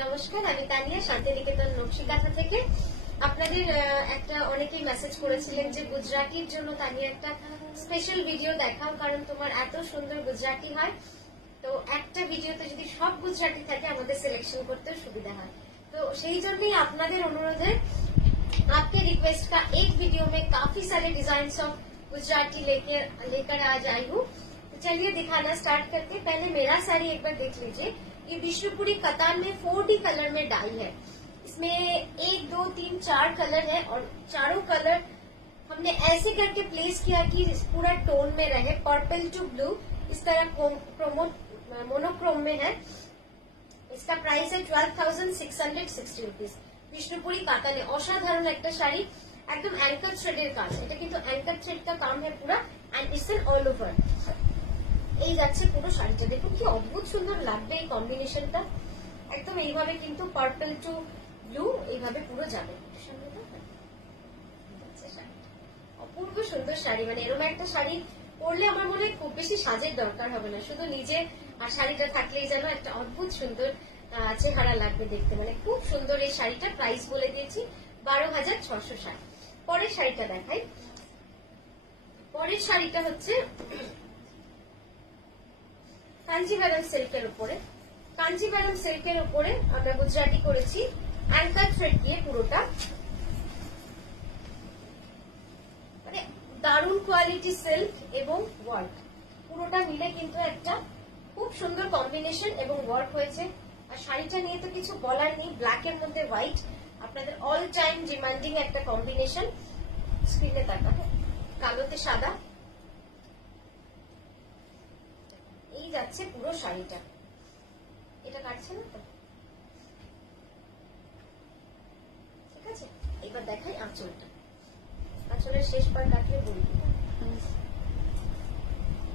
নমস্কার, আমি তানিয়া শান্তিনিকেতন নকশিকাঁথা থেকে। আপনাদের একটা অনেকেই মেসেজ করেছিলেন যে গুজরাটির জন্য তানিয়া একটা স্পেশাল ভিডিও দেখাও, কারণ তোমার এত সুন্দর গুজরাটি হয়। তো একটা ভিডিওতে যদি সব গুজরাটি থাকে আমাদের সিলেকশন করতে সুবিধা হয়। तो সেই জন্যই আপনাদের অনুরোধে आपके रिक्वेस्ट का एक वीडियो में काफी सारे डिजाइन ऑफ गुजराती लेकर आज आई हूँ। तो चलिए दिखाना स्टार्ट करते। पहले मेरा साड़ी एक बार देख लीजिए। ये विष्णुपुरी कतान में 4D कलर में डाई है। इसमें 1, 2, 3, 4 कलर है और चारों कलर हमने ऐसे करके प्लेस किया कि पूरा टोन में रहे, पर्पल टू ब्लू इस तरह मोनोक्रोम में है। इसका प्राइस है 12,660 रुपीज। विष्णुपुरी काताने असाधारण एक शाड़ी, एकदम एंकर थ्रेडर काम। এটা কিন্তু एंकर थ्रेड का काम है पूरा and it's an all over. এই যাচ্ছে পুরো শাড়িটা, দেখুন কি অদ্ভুত সুন্দর লাগবে এই কম্বিনেশনটা। একদম এইভাবে কিন্তু পার্পল টু ব্লু এইভাবে পুরো যাবে। অপূর্ব সুন্দর শাড়ি, মানে এরকম একটা শাড়ি পরলে আমার মনে হয় খুব বেশি সাজের দরকার হবে না, শুধু নিজে আর শাড়িটা থাকলেই যেন একটা অদ্ভুত সুন্দর চেহারা লাগবে দেখতে। মানে খুব সুন্দর এই শাড়িটা। প্রাইস বলে দিয়েছি 12,660। পরের শাড়িটা দেখাই। পরের শাড়িটা হচ্ছে কাঞ্জিভারাম সিল্কের উপরে। কাঞ্জিভারাম সিল্কের উপরে আমরা গুজরাটি করেছি অ্যাঙ্কার থ্রেড দিয়ে পুরোটা। মানে দারুণ কোয়ালিটি সিল্ক এবং ওয়ার্ক পুরোটা মিলে কিন্তু একটা খুব সুন্দর কম্বিনেশন এবং ওয়ার্ক হয়েছে। আর শাড়িটা নিয়ে তো কিছু বলার নেই, ব্ল্যাক এর মধ্যে হোয়াইট, আপনাদের অল টাইম ডিমান্ডিং একটা কম্বিনেশন। স্ক্রিনে তাকাবো, কালোতে সাদা। এই যাচ্ছে পুরো শাড়িটা। এটা কাটছে না তো, ঠিক আছে। এবার দেখাই আঁচলটা। আঁচলের শেষ পার কাটলে বলবো।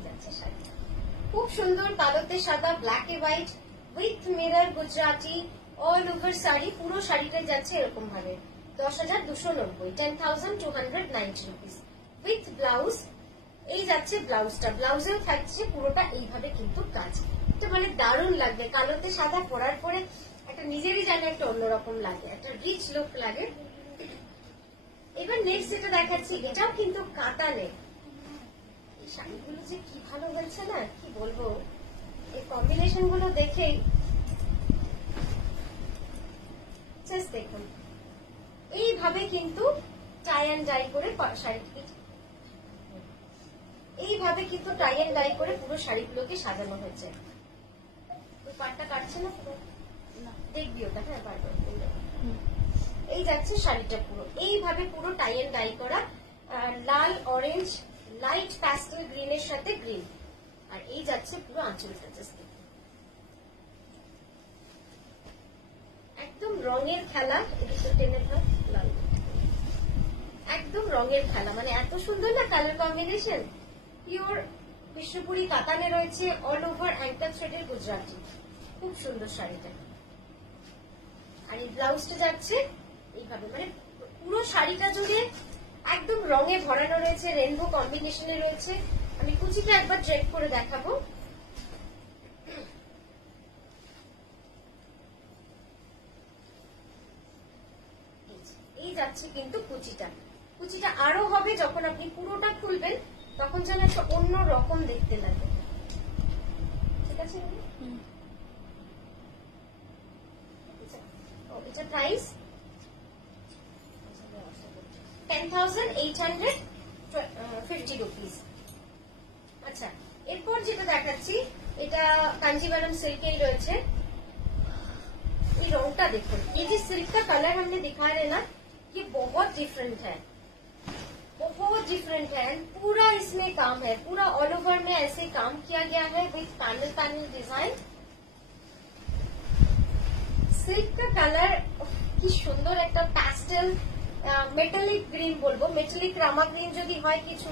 যাচ্ছে শাড়িটা খুব সুন্দর, কালোতে সাদা, black a white with mirror Gujarati all over sari. পুরো শাড়িটা যাচ্ছে এরকম ভাবে 10,290, 10,290 রুপিস উইথ ব্লাউজ। এই যাচ্ছে ব্লাউজটা, ব্লাউজেও থাকছে পুরোটা এইভাবে কিন্তু কাজ। এটা মানে দারুণ লাগবে কালোতে সাদা পরার পরে, একটা নিজেরই যেন একটা অন্যরকম লাগে, একটা রিচ লুক লাগে। এবার নেক্সট যেটা দেখাচ্ছি, এটাও কিন্তু কাতানে। এই শাড়িগুলো যে কি ভালো হয়েছে না, কি বলবো। এই কম্বিনেশন গুলো দেখেই জাস্ট দেখুন, এইভাবে কিন্তু টাই অ্যান্ড ডাই করে শাড়িটি, এইভাবে কিন্তু টাই অ্যান্ড ডাই করে পুরো শাড়িগুলোকে সাজানো হয়েছে। পাটটা কাটছে না পুরো, দেখবি ওটা। হ্যাঁ, বারবার এই যাচ্ছে শাড়িটা পুরো এইভাবে পুরো টাই অ্যান্ড ডাই করা, লাল, অরেঞ্জ, লাইট প্যাস্টেল গ্রিনের সাথে গ্রিন। আর এই যাচ্ছে পুরো আঁচলটা, একদম রঙের খেলা। এদিকে টেনে থাক, লাল, একদম রঙের খেলা। মানে এত সুন্দর না কালার কম্বিনেশন। পিওর বিষ্ণুপুরি কাতানে রয়েছে, অল ওভার অ্যাঙ্কার থ্রেডের গুজরাটি। খুব সুন্দর শাড়িটা। আর এই ব্লাউজটা যাচ্ছে এইভাবে, মানে পুরো শাড়িটা জুড়ে একদম রঙে ভরানো রয়েছে, রেনবো কম্বিনেশনে রয়েছে। আমি কুচিটা একবার ড্রেপ করে দেখাবো। এই যাচ্ছে কিন্তু কুচিটা। কুচিটা আরো হবে যখন আপনি পুরোটা খুলবেন, তখন যেন একটা অন্য রকম দেখতে লাগে, ঠিক আছে। এটা প্রাইস 10,850 রুপিস। আচ্ছা, এরপর যেটা দেখাচ্ছি এটা कांजीवरम सिल्क রয়েছে। ये रंगटा देखो, ये जो सिल्क का कलर हमने दिखा रहे ना, ये बहुत डिफरेंट है, बहुत डिफरेंट है। पूरा इसमें काम है, पूरा ऑल ओवर में ऐसे काम किया गया है with panel panel design. Silk का कलर কি সুন্দর, একটা প্যাস্টেল মেটালিক গ্রিন বলবো, মেটালিক রামা গ্রিন যদি হয় কিছু,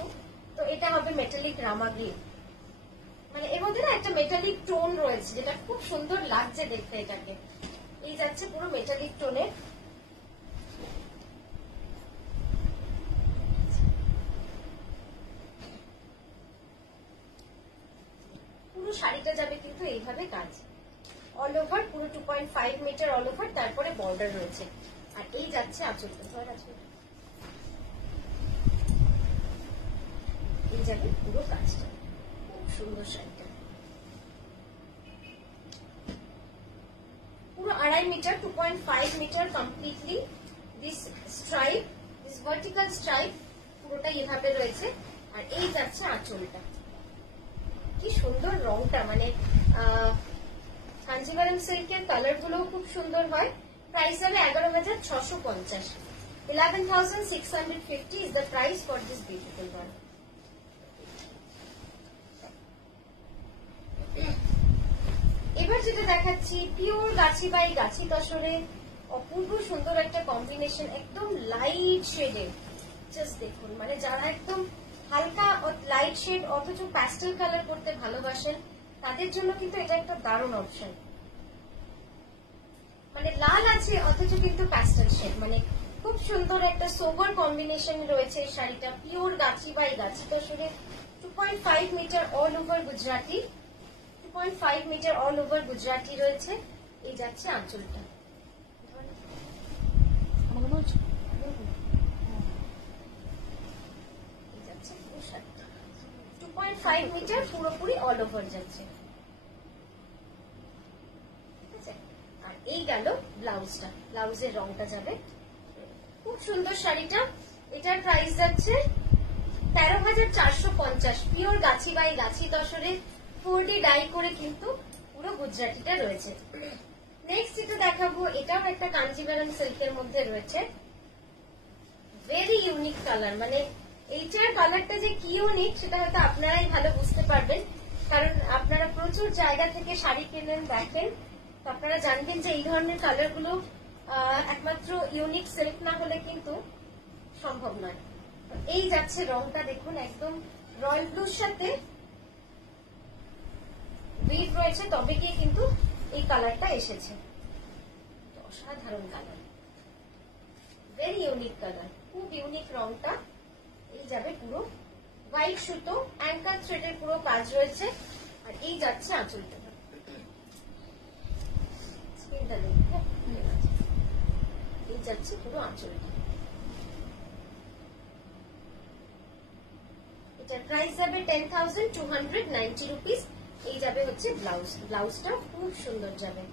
তো এটা হবে মেটালিক রামা গ্রিন। মানে এর মধ্যে না একটা মেটালিক টোন রয়েছে, যেটা খুব সুন্দর লাগছে দেখতে এটাকে। এই যাচ্ছে পুরো মেটালিক টোনে। পুরো শাড়িটা যাবে কিন্তু এইভাবে কাজ। অল ওভার, পুরো 2.5 মিটার অল ওভার, তারপরে বর্ডার রয়েছে। আর এই যাচ্ছে আঁচলটা, এই যাবে পুরো কাজটা। খুব সুন্দর শাড়িটা, পুরো 2.5 metre, 2.5 metre completely. This stripe, this vertical stripe পুরোটা এভাবে রয়েছে। আর এই যাচ্ছে আঁচলটা। কি সুন্দর রংটা, মানে কাঞ্জিভারাম সিল্কের কালার গুলো খুব সুন্দর হয়। প্রাইস হবে 11,650। 11,650 is the price for this beautiful one. এবার যেটা দেখাচ্ছি পিওর গাছি বাই গাছি তসরে, অপূর্ব সুন্দর একটা কম্বিনেশন, একদম লাইট শেডে। জাস্ট দেখুন, মানে যারা একদম হালকা লাইট শেড অথচ প্যাস্টেল কালার করতে ভালোবাসেন তাদের জন্য কিন্তু এটা একটা দারুণ অপশন। মানে লাল আছে অথচ কিন্তু প্যাস্টেল শেড, মানে খুব সুন্দর একটা সোবার কম্বিনেশন রয়েছে শাড়িটা। পিওর গাছি বাই গাছি তসরে, 2.5 metre all over Gujarati, 2.5 metre all over Gujarati রয়েছে। এই যাচ্ছে আঁচলটা, এই যাচ্ছে পুরো শাড়িটা 2.5 মিটার পুরোপুরি অল ওভার যাচ্ছে। ঠিক আছে, আর এই গেল ব্লাউজটা, ব্লাউজের রংটা যাবে। খুব সুন্দর শাড়িটা, এটার প্রাইস যাচ্ছে 13,450। পিওর গাছি বাই গাছি তসরে 4D ডাই করে কিন্তু পুরো গুজরাটিটা রয়েছে। নেক্সট যেটা দেখাবো, এটাও একটা কাঞ্জিভারাম সিল্কের মধ্যে রয়েছে। ভেরি ইউনিক কালার, মানে এইটার কালারটা যে কি ইউনিক সেটা হয়তো আপনারাই ভালো বুঝতে পারবেন, কারণ আপনারা প্রচুর জায়গা থেকে শাড়ি কেনেন, দেখেন, তো আপনারা জানবেন যে এই ধরনের কালার গুলো একমাত্র ইউনিক সিল্ক না হলে কিন্তু সম্ভব নয়। এই যাচ্ছে রংটা, দেখুন একদম রয়্যাল ব্লুর সাথে বিট রয়েছে, তবে গিয়ে কিন্তু এই কালারটা এসেছে। অসাধারণ কালার, ভেরি ইউনিক কালার, খুব ইউনিক রংটা। এই যাবে পুরো হোয়াইট সুতো, অ্যাঙ্কার থ্রেডের পুরো কাজ রয়েছে। আর এই যাচ্ছে আঁচলটা, এই যাচ্ছে পুরো আঁচলটা। এটার প্রাইস যাবে 10,290 রুপিস। এই যাবে হচ্ছে ব্লাউজ, ব্লাউজটা খুব সুন্দর যাবে।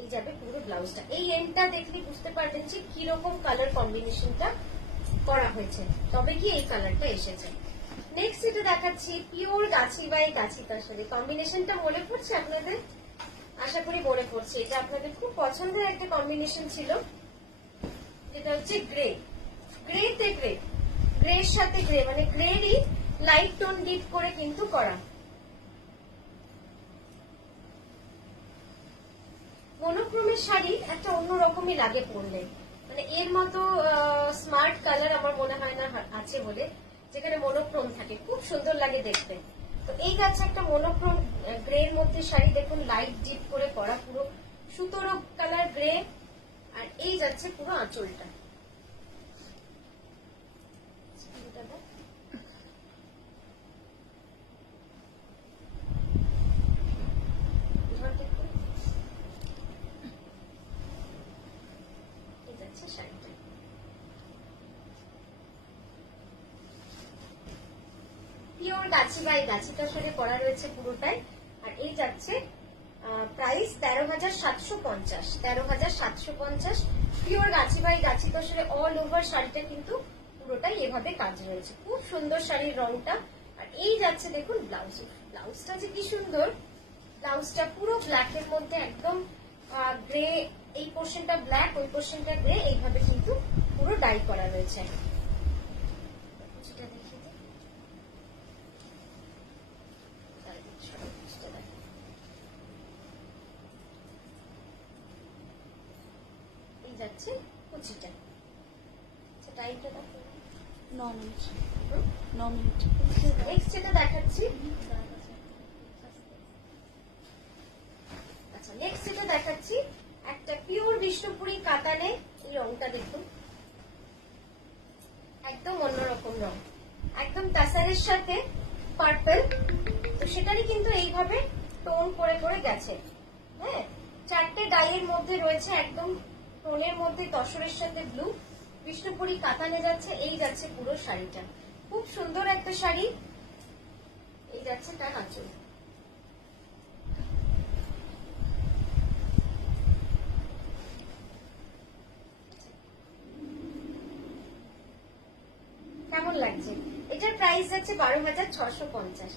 এই যাবে পুরো ব্লাউজটা। এই এন্ডটা দেখলে বুঝতে পারবেন যে কিরকম কালার কম্বিনেশনটা করা হয়েছে, তবে কি এই কালারটা এসেছে। নেক্সট এটা দেখাচ্ছি পিওর গাছি বাই গাছি তসরে। কম্বিনেশনটা মনে পড়ছে আপনাদের? আশা করি মনে পড়ছে। এটা আপনাদের খুব পছন্দের একটা কম্বিনেশন ছিল, যেটা হচ্ছে গ্রে, গ্রেতে গ্রে, গ্রের সাথে গ্রে, মানে গ্রেরই লাইট টোন ডিপ করে কিন্তু করা। মনোক্রোমের শাড়ি একটা অন্যরকমই লাগে পরলে, মানে এর মতো স্মার্ট কালার আমার মনে হয় না আছে বলে, যেখানে মনোক্রোম থাকে, খুব সুন্দর লাগে দেখতে। তো এই যাচ্ছে একটা মনোক্রোম গ্রে এর মধ্যে শাড়ি, দেখুন লাইট ডিপ করে করা, পুরো সুতোর কালার গ্রে। আর এই যাচ্ছে পুরো আঁচলটা, পিওর গাছি বাই গাছি তসরে করা রয়েছে পুরোটাই। আর এই যাচ্ছে প্রাইস 13,750। 13,750 পিওর গাছি বাই গাছি তসরে অল ওভার শাড়িটা কিন্তু পুরোটাই এভাবে কাজ রয়েছে। খুব সুন্দর শাড়ির রংটা। আর এই যাচ্ছে দেখুন ব্লাউজ, ব্লাউজটা যে কি সুন্দর, ব্লাউজটা পুরো ব্ল্যাক এর মধ্যে একদম গ্রে, এই পোর্শনটা ব্ল্যাক, ওই পোর্শনটা গ্রে, এইভাবে কিন্তু পুরো ডাই করা রয়েছে। যাচ্ছে কুচিটা, টাইমটা দেখো 9 মিনিট। নেক্সট যেটা দেখাচ্ছি, আচ্ছা নেক্সট যেটা দেখাচ্ছি একটা পিওর বিষ্ণুপুরি কাতানে। এই রংটা দেখুন, একদম অন্যরকম রং, একদম টাসারের সাথে পার্পল, তো সেটারই কিন্তু এইভাবে টোন করে করে গেছে। হ্যাঁ, চারটে ডাইয়ের মধ্যে রয়েছে, একদম টোনের মধ্যে তসরের সাথে ব্লু, বিষ্ণুপুরি কাতানে যাচ্ছে। এই যাচ্ছে পুরো শাড়িটা, খুব সুন্দর একটা শাড়ি। এই যাচ্ছে তার আঁচল। কেমন লাগছে? এটার প্রাইস যাচ্ছে 12,650।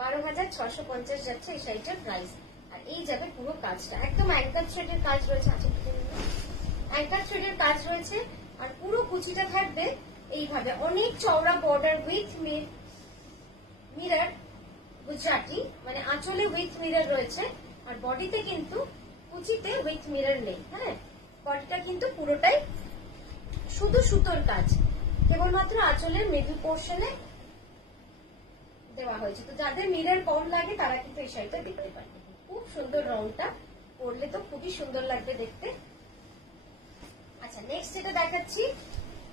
12,650 যাচ্ছে এই শাড়িটার প্রাইস। আর এই যাবে পুরো কাজটা, একদম অ্যাঙ্কার থ্রেডের কাজ রয়েছে। আচ্ছা, অ্যাঙ্কার থ্রেডের কাজ রয়েছে। আর পুরো কুচিটা থাকবে এইভাবে অনেক চওড়া বর্ডার উইথ মিরর গুজরাটি, মানে আঁচলে উইথ মিরর রয়েছে। আর বডিতে কিন্তু কুচিতে উইথ মিরর নেই। হ্যাঁ, বডিটা কিন্তু পুরোটাই শুধু সুতোর কাজ, কেবলমাত্র আঁচলের মিডল পোর্শনে দেওয়া হয়েছে। তো যাদের মিরর কম লাগে তারা কিন্তু এই শাড়িটা দেখতে পারে। খুব সুন্দর, রংটা পরলে তো খুবই সুন্দর লাগবে দেখতে। আচ্ছা, নেক্সট যেটা দেখাচ্ছি,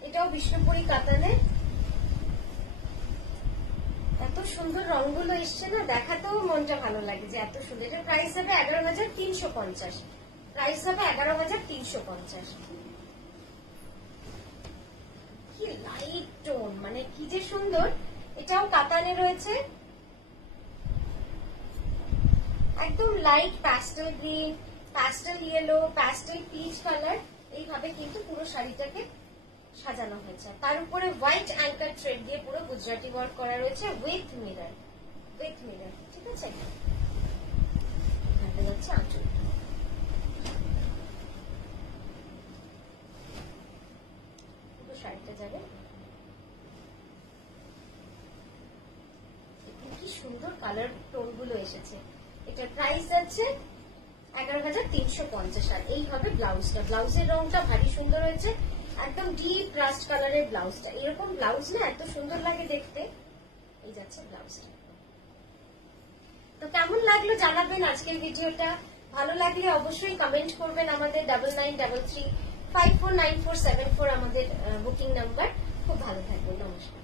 এটাও বিষ্ণুপুরি কাতানে। এত সুন্দর রংগুলো এসছে না, দেখাতেও মনটা ভালো লাগে যে এত সুন্দর। এটার প্রাইস হবে 11,350। প্রাইস হবে 11,350। কি লাইট টোন, মানে কি যে সুন্দর। এটাও কাতানে রয়েছে, একদম light pastel green, pastel yellow, pastel peach colour, এইভাবে কিন্তু পুরো শাড়িটাকে সাজানো হয়েছে। তার উপরে হোয়াইট অ্যাঙ্কার থ্রেড দিয়ে পুরো গুজরাটি ওয়ার্ক করা রয়েছে উইথ মিরর। ঠিক আছে, দেখা যাচ্ছে আঁচল। পুরো শাড়িটা যাবে। কি সুন্দর কালার টোন গুলো এসেছে। এটার প্রাইস যাচ্ছে 11,350। আর এই হবে ব্লাউজটা। ব্লাউজের রংটা ভারী সুন্দর হয়েছে, একদম ডিপ রাস্ট কালারের ব্লাউজটা। এরকম ব্লাউজ না এত সুন্দর লাগে দেখতে। এই যাচ্ছে ব্লাউজটা। তো কেমন লাগলো জানাবেন আজকের ভিডিওটা। ভালো লাগলে অবশ্যই কমেন্ট করবেন। আমাদের 9933549474 আমাদের বুকিং নাম্বার। খুব ভালো থাকবেন, নমস্কার।